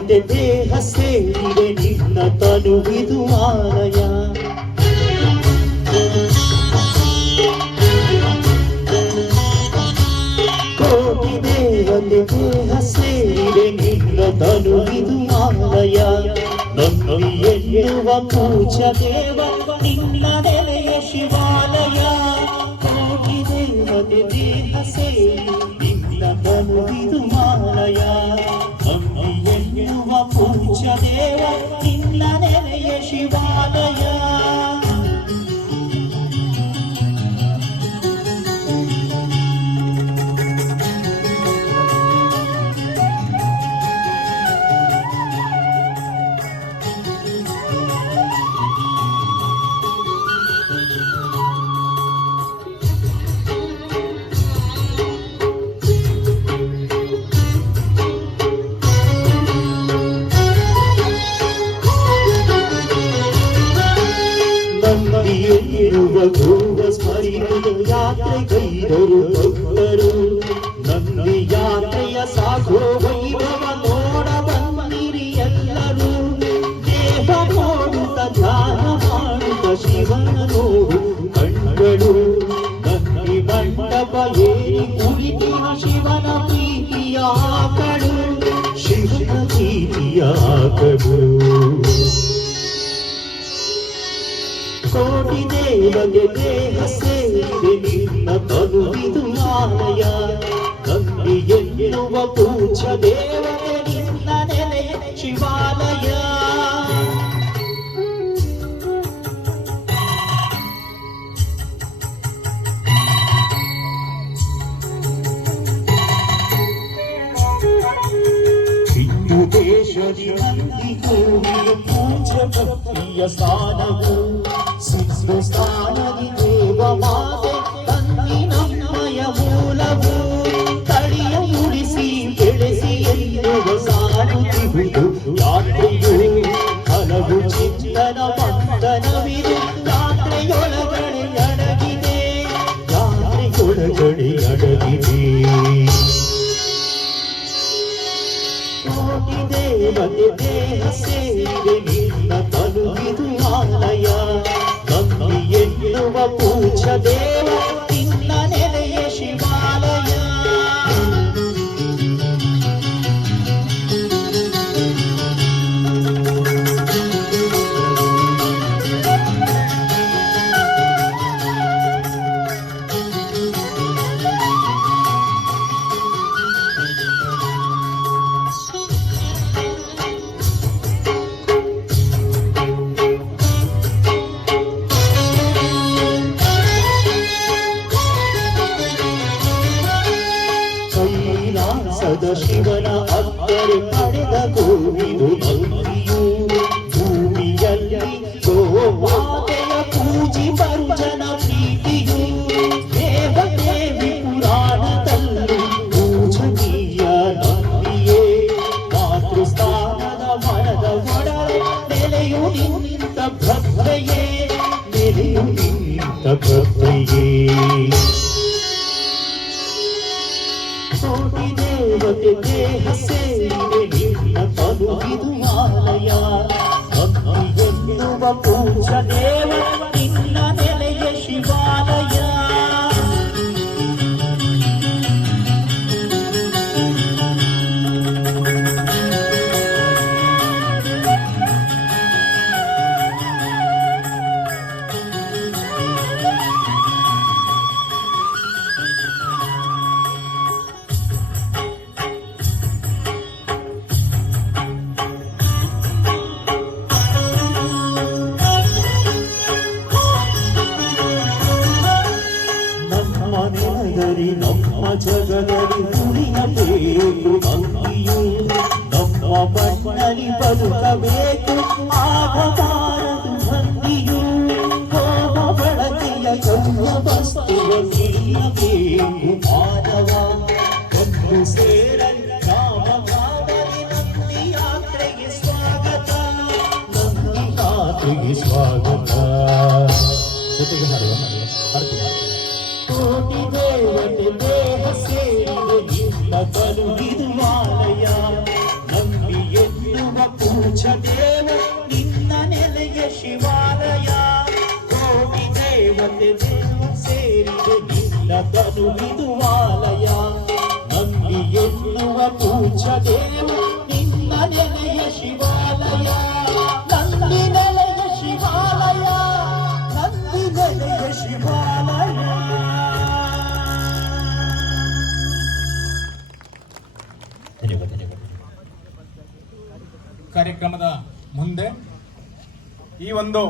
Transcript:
ದೇವತೆ ದೇಹ ಸೇರಿದೆ ನಿನ್ನ ತನುವಿದು ಆಲಯ. ಕೋಟಿ ದೇವತೆ ದೇಹ ಸೇರಿದೆ ನಿನ್ನ ತನುವಿದು ಆಲಯ. ನಂಬಿ ಎನ್ನುವ ಪೂಜ ದೇವ ನಿನ್ನ ನೆಲೆಯ ಶಿವಾಲಯ. ಕೋಟಿ ದೇವತೆ ದೇಹ ಸೇರಿ ನಿನ್ನ ತನುವಿದು ಆಲಯ. ನಂಬಿ ಎನ್ನುವ ಪೂಜ ದೇವ ನಿನ್ನ ನೆಲೆಯ ಶಿವಾಲಯ. ನಂದಿಯಲ್ಲಿರುವ ಗೋವ ಸ್ಮರಿಸಿದ ಯಾತ್ರೆಗೈದರು ಭಕ್ತರು. ನಂದಿ ಯಾತ್ರೆಯ ಸಾಗೋ ವೈಭವ ನೋಡ ಬಂದಿರಿ ಎಲ್ಲರೂ. ದೇಹ ನೋಡುತ್ತ ಧ್ಯಾನ ಮಾಡುತ್ತ ಶಿವನ ನೋಡು ಕಣ್ಗಳು. ನಂದಿ ಮಂಟಪ ಏರಿ ಕುಳಿತಿನ ಶಿವನ ಪ್ರೀತಿಯ ಆಕಳು. ಶಿವನ ಪ್ರೀತಿಯ ಆಕಳು. ಕೋಟಿ ದೇವತೆ ದೇಹ ಸೇರಿದೆ ನಿನ್ನ ತನುವಿದು ಆಲಯ. ನಂಬಿ ಎನ್ನುವ ಪೂಜ ದೇವತೆ ನಿನ್ನ ನೆಲೆಯ ಶಿವಾಲಯ. ಹಿಂದೂ ದೇಶದಿ ನಂದಿ ಕೋವಿಲ ಪೂಜ ಭಕ್ತಿಯ ಸ್ಥಾನವು. ಹಿಂದೂಸ್ಥಾನದಿ ದೇವ ಮಾತೆ ತಂದಿ ನಮ್ಮಯ ಮೂಲವು. ತಳಿಯ ಉಳಿಸಿ ಬೆಳೆಸಿ ಎನ್ನುವ ಸಾರುತ್ತಿರುವುದು ಯಾತ್ರೆಯು. ಹಲವು ಚಿಂತನ ಬಂಧನವಿದು ಯಾತ್ರೆಯೊಳಗಡೆ ಅಡಗಿದೆ. ಯಾತ್ರೆಯೊಳಗಡೆ ಅಡಗಿದೆ. ಕೋಟಿ ದೇವತೆ ದೇಹ ಸೇರಿದೆ ನಿನ್ನ ತನುವಿದು ಆಲಯ. ನಂಬಿ ಎನ್ನುವ ಪೂಜ ದೇವ ನಿನ್ನ ನೆಲೆಯ ಶಿವಾಲಯ. ಕೈಲಾಸದ ಶಿವನ ಅಕ್ಕರೆ ಪಡೆದ ಗೋವಿದು ನಂದಿಯು. ಭೂಮಿಯಲ್ಲಿ ಗೋಮಾತೆಯ ಪೂಜಿ ಪಂಚನ ಪ್ರೀತಿಯು. ದೇವದೇವಿ ಪುರಾಣದಲ್ಲಿ ಪೂಜನೀಯ ನಂದಿಯೇ. ಮಾತೃಸ್ಥಾನದ ಮನದ ಒಡಲೆ ನೆಲೆಯು ನಿಂತ ಭದ್ರೆಯೇ. ನೆಲೆಯು ನಿಂತ ಭದ್ರೆಯೇ. ಕೋಟಿ ದೇವತೆ ದೇಹ ಸೇರಿದೆ ನಿನ್ನ ತನುವಿದು ಆಲಯ. ನಂಬಿ ಎನ್ನುವ ಪೂಜ ದೇವ ನಿನ್ನ ನೆಲೆಯ ಶಿವಾಲಯ. ನಮ್ಮ ಜಗದಲ್ಲಿ ಉಳಿಯಬೇಕು ನಂದಿಯು. ನಮ್ಮ ಮಣ್ಣಲ್ಲಿ ಬದುಕಬೇಕು ಆಗಬಾರದು ನಂದಿಯು. ಹೋಮ ಬಳಕೆಯ ಗೌರ ವಸ್ತುವ ನೀಡಬೇಕು ಮಾನವ. ಒಂದು ಸೇರಲಿ ನಾಮ ಭಾವನೆ ನಂದಿ ಯಾತ್ರೆಗೆ ಸ್ವಾಗತ. ನಂದಿ ಯಾತ್ರೆಗೆ ಸ್ವಾಗತ. ಜೊತೆಗೆ ಕೋಟಿ ದೇವತೆ ದೇಹ ಸೇರಿದೆ ನಿನ್ನ ತನುವಿದು ಆಲಯ. ನಂಬಿ ಎನ್ನುವ ಪೂಜ ದೇವ ನಿನ್ನ ನೆಲೆಯ ಶಿವಾಲಯ ಕೋಟಿ ದೇವತೆ ದೇವ ಸೇರಿದೆ ನಿನ್ನ ತನುವಿದು ಆಲಯ ನಂದಿ ಎನ್ನುವ ಪೂಜ ದೇವ ನಿನ್ನ ನೆಲೆಯ ಶಿವಾಲಯ ನಂದಿ ನೆಲೆಯ ಶಿವಾಲಯ ನಂದಿ ನೆಲೆಯ ಶಿವಾಲಯ. ಕಾರ್ಯಕ್ರಮದ ಮುಂದೆ ಈ ಒಂದು